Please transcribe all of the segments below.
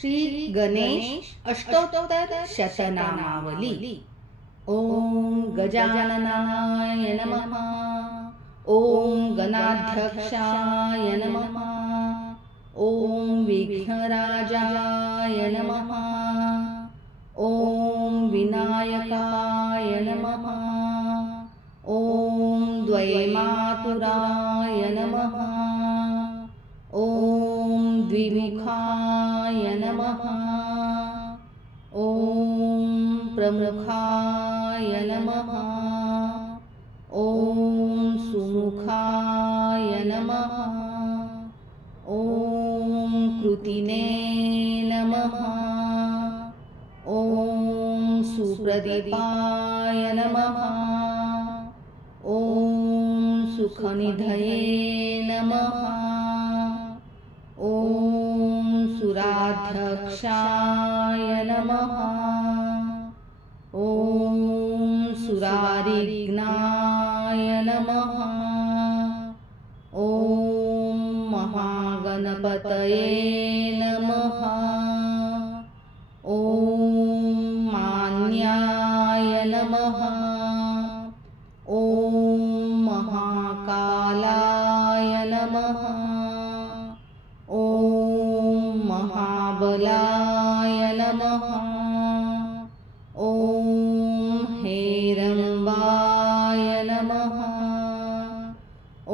श्री गणेश अष्टोत्तर शतनामावली। ओम गजाननाय नमः। ओम गणाध्यक्षाय नमः। ओम विघ्नराजाय नमः। ओम विनायकाय नमः। ओम द्वैमातुराय नमः। ओम द्विमुखाय नमः। ओम प्रमुखाय नमः। ओम सुमुखाय नमः। ओम कृतिने नमः। ओम सुप्रदीपाय नमः। ओम सुखनिधये नमः। ओम सुराध्यक्षाय नमः। ओम सुरारिघ्नाय नमः। ओम महागणपतये नमः। ओम मान्याय नमः। ओम महाकालाय नमः। ओम महाबलाय नमः। ओम हेरम्बाय नमः।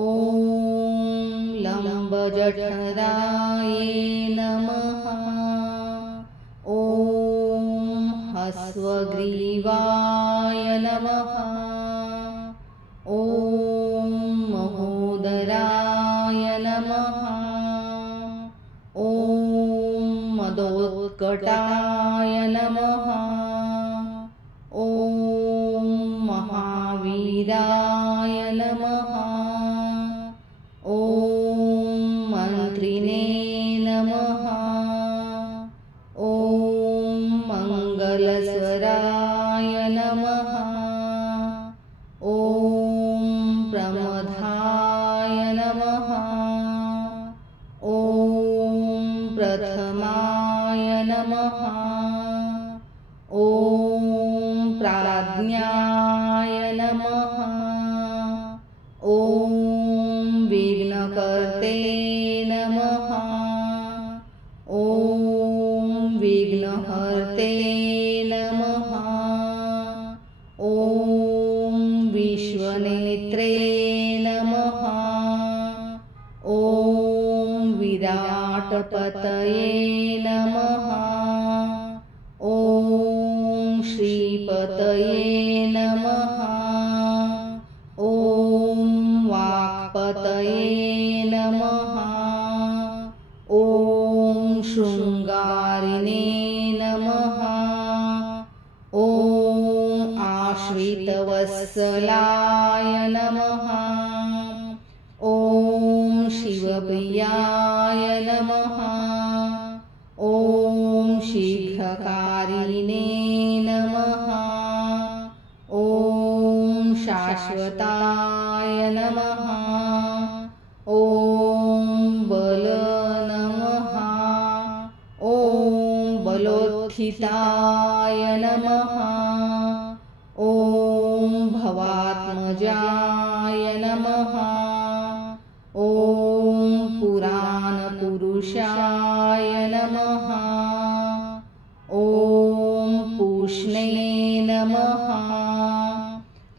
ओम लंबजठराय नमः। ओम हस्वग्रीवाय नमः। ओम महोदराय नमः। ओम मदोत्कटाय नमः। ओम महावीराय नमः। ओम मंत्रिणे नमः। ओम मंगलस्वराय नमः। ओम प्रमथाय नमः। ओम प्रथमाय नमः। ओम प्राज्ञाय नमः। ओम विघ्नकर्ते नमः। ओम विघ्नहर्ते नमः। ओम विश्वनेत्रे नमः। ओम विराटपतये नमः। ओम श्रीपतये नमः। ओम वाक्पतये नमः। ओम शृंगारिणे नमः। ओम आश्रितवत्सलाय नमः। ओम शिवप्रियाय नमः। ओम शीघ्रकारिणे नमः। ओम शाश्वताय नमः। ओम बल नमः। ओम बलोत्थिताय नमः। ओम भवात्मजाय नमः। ओम पुराणपुरुषाय नमः। ओम पूष्णे नमः।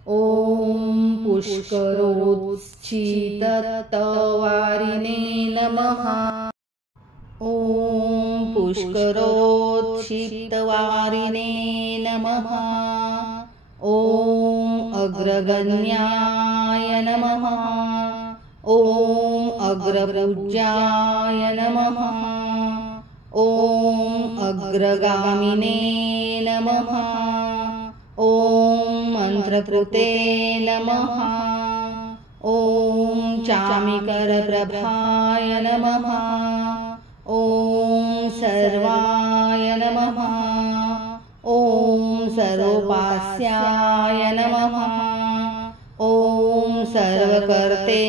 ओम पुष्करोच्छितवारिणे नमः। ओम पुष्करोच्छितवारिणे नमः। ओम अग्रगण्याय नमः। ओम अग्रपूज्याय नमः। ओम अग्रगामिने नमः। ओम मंत्रकृते नमः। ओम चामिकरप्रभाय नमः। ओम सर्वाय नमः। ओम सर्वोपास्याय नमः। ओम सर्वकर्ते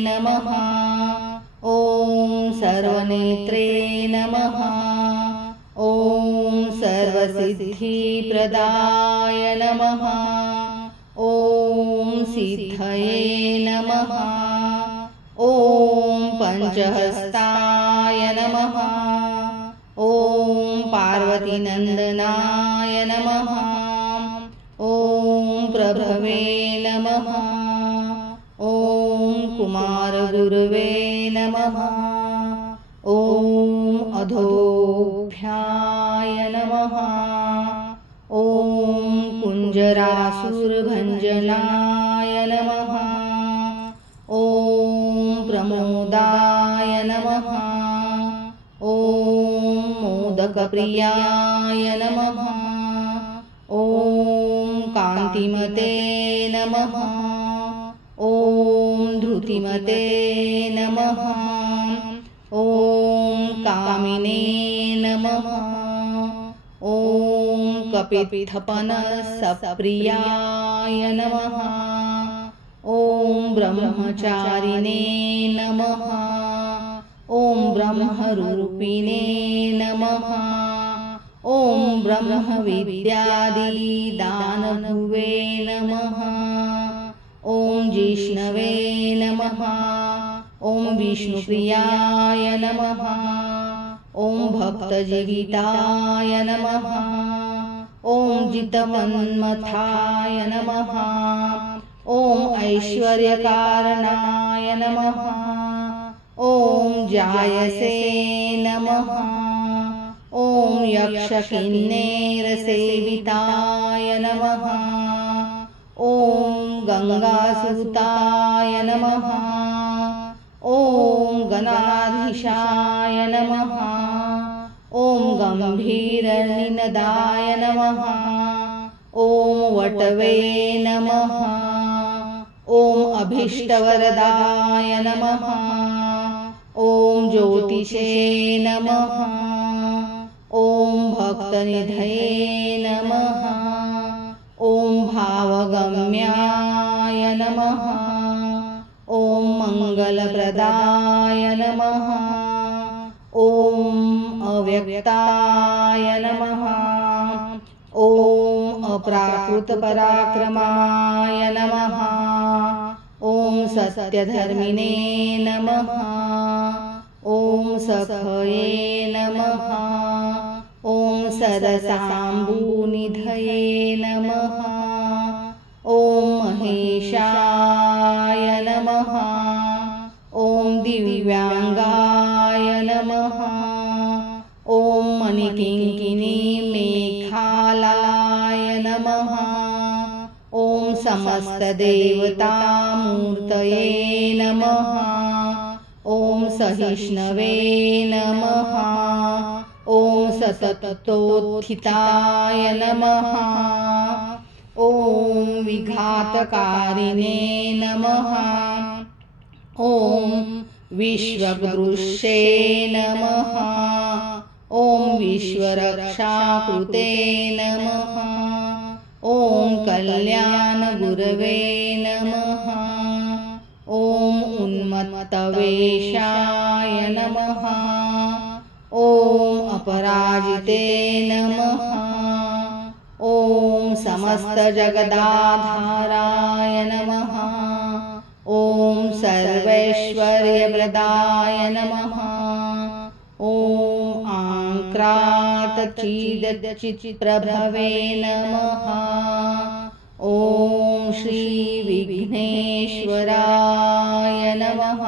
नमः। ओम सर्वनेत्रे नमः। सर्वसिद्धिप्रदाय नमः। ॐ सिद्धये नमः। ॐ पञ्चहस्ताय नमः। ॐ पार्वतीनन्दनाय नमः। ॐ प्रभवे नमः। ॐ कुमारगुरवे नमः। ॐ अधोभ्याय नमः। ॐ कुञ्जरासुरभञ्जनाय नमः। ॐ प्रमोदाय नमः। ॐ मोदकप्रियाय नमः। ॐ कान्तिमते नमः। ॐ धृतिमते नमः। ॐ कामिने नमः। ॐ कपित्थपनसप्रियाय नमः। ॐ ब्रह्मचारिणे नमः। ॐ ब्रह्मरूपिणे नमः। ॐ ब्रह्मविद्यादिदानभुवे नमः। ॐ जिष्णवे नमः। ॐ विष्णुप्रियाय नमः। ॐ भक्तजीविताय नमः। ॐ जितमन्मथाय नमः। ॐ ऐश्वर्यकारणाय नमः। ॐ जायसे नमः। ॐ यक्षकिन्नेरसेविताय नमः। ॐ गङ्गासुताय नमः। ॐ गणाधीशाय नमः। ॐ गम्भीरनिनदाय नमः। ॐ वटवे नमः। ॐ अभीष्टवरदाय नमः। ॐ ज्योतिषे नमः। ॐ भक्तनिधये नमः। ॐ भावगम्याय नमः। ॐ मङ्गलप्रदाय नमः। ॐ अव्यक्ताय नमः। ॐ अप्राकृतपराक्रमाय नमः। ॐ सत्यधर्मिणे नमः। ॐ सखये नमः। ॐ सरसाम्बुनिधये नमः। ॐ महेशाय नमः। ॐ दिव्यांगाय नमः। ॐ मणिकिङ्किणीमेखालाय नमः। ॐ समस्तदेवतामूर्तये नमः। ॐ सहिष्णवे नमः। ॐ सततोत्थिताय नमः। ॐ विघातकारिणे नमः। ॐ विश्वगुरुष्ये नमः। ॐ विश्वरक्षाकृते नमः। ॐ कल्याणगुरवे नमः। ॐ उन्मत्तवेषाय नमः। ॐ अपराजिते नमः। ॐ समस्तजगदाधाराय नमः। ॐ सर्वैश्वर्यप्रदाय नमः। ॐ आङ्क्रातचिदचित्प्रभवे नमः। ॐ श्रीविघ्नेश्वराय नमः।